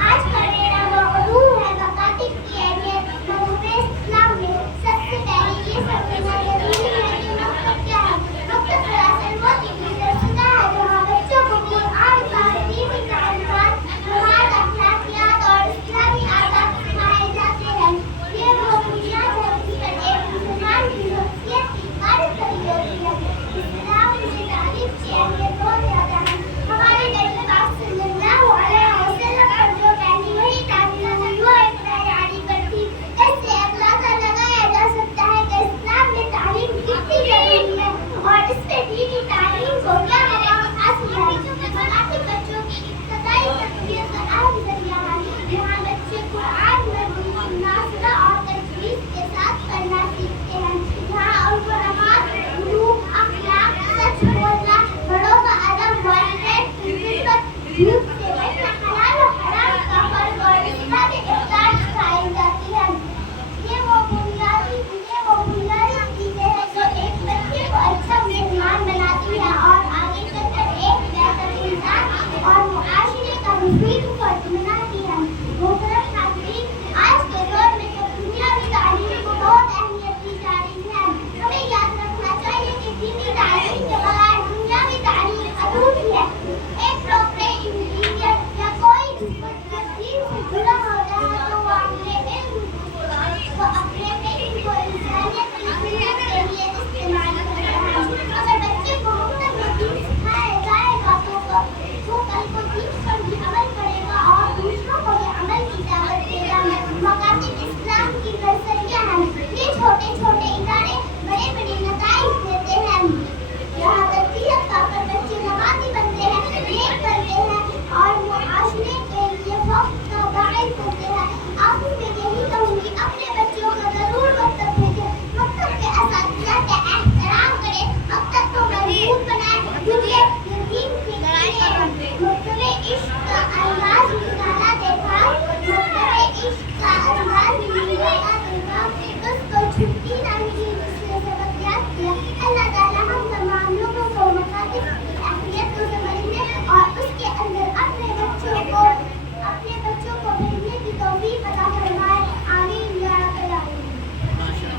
آج کا میرا موضوع ہے مکاتب کی اہمیت مذہب اسلام میں۔ سب سے پہلے یہ سمجھنا ضروری ہے کہ مکتب کیا ہے۔ مکتب دراصل وہ دینی درسگاہ ہے جہاں بچوں کو قرآن پاک، دینی تعلیمات، نماز، اخلاقیات اور اسلامی آداب سکھائے جاتے ہیں۔ یہ وہ بنیاد ہے جس پر ایک مسلمان کی شخصیت کی عمارت کری ہوتی ہے۔ اسلام میں تعلیم کی اہمیت بہت زیادہ ہے۔ ہمارے نبی پاک صلی اللہ علیہ وسلم پر جو پہلی وحی نازل ہوئی وہ اقرا یعنی پر تھی۔ اس سے اندازہ لگایا جا سکتا ہے کہ اسلام میں تعلیم کتنی ضروری ہے اور اس میں دینی تعلیم کو کیا مقام حاصل ہے۔ مکاتب بچوں کی ابتدائی تربیت کا اہم ذریعہ ہے۔ یہاں بچے قرآن مجید، ناظرہ اور تجوید کے ساتھ پڑھنا سیکھتے ہیں۔ یہاں ان کو نماز، وضو، اخلاق، سچ بولنا، بڑوں کا ادب، والدین کی خدمت، جھوٹ سے بچنا، حلال و حرام کا فرق اور اسلامی اقدار سکھائی جاتی ہے۔ یہ وہ بنیادی چیزیں ہیں جو ایک بچے کو اچھا مسلمان بناتی ہے اور آگے چل کر ایک بہتر انسان اور معاشرے کا مفید فرد بناتی ہے۔ محترم حاضرین، آج کے دور میں تو دنیاوی تعلیم کو بہت اہمیت دی جا رہی ہے۔ ہمیں یاد رکھنا چاہیے کہ دینی تعلیم کے بغیر دنیاوی تعلیم ادھوری ہے۔ ایک ڈاکٹر، انجینئر یا کوئی دین سے جڑا ہو جائے تو وہ اپنے علم کو انسانیت کی خدمت کے لیے استعمال کرتا ہے۔ اگر بچے کو مکتب میں دین سکھایا جائے گا تو وہ کل کو دین پر بھی عمل کرے گا اور دوسروں کو بھی عمل کی دعوت دے گا۔ مکاتب اسلام کی نرسریاں ہیں۔ یہ چھوٹے چھوٹے ادارے بڑے بڑے نتائج دیتے ہیں۔ یہاں تربیت پا کر بچے نمازی بنتے ہیں، نیک بنتے ہیں اور معاشرے کے لیے وقت کا باعث ہوتے ہیں۔ آخر میں یہی کہوں گی، اپنے بچوں کو ضرور مکتب بھیجیں، مکتب کے اساتذہ کا احترام کریں، مکتب کو مضبوط بنائیں کیونکہ یہ دین کی گاڑی ہے۔ مکتب عشق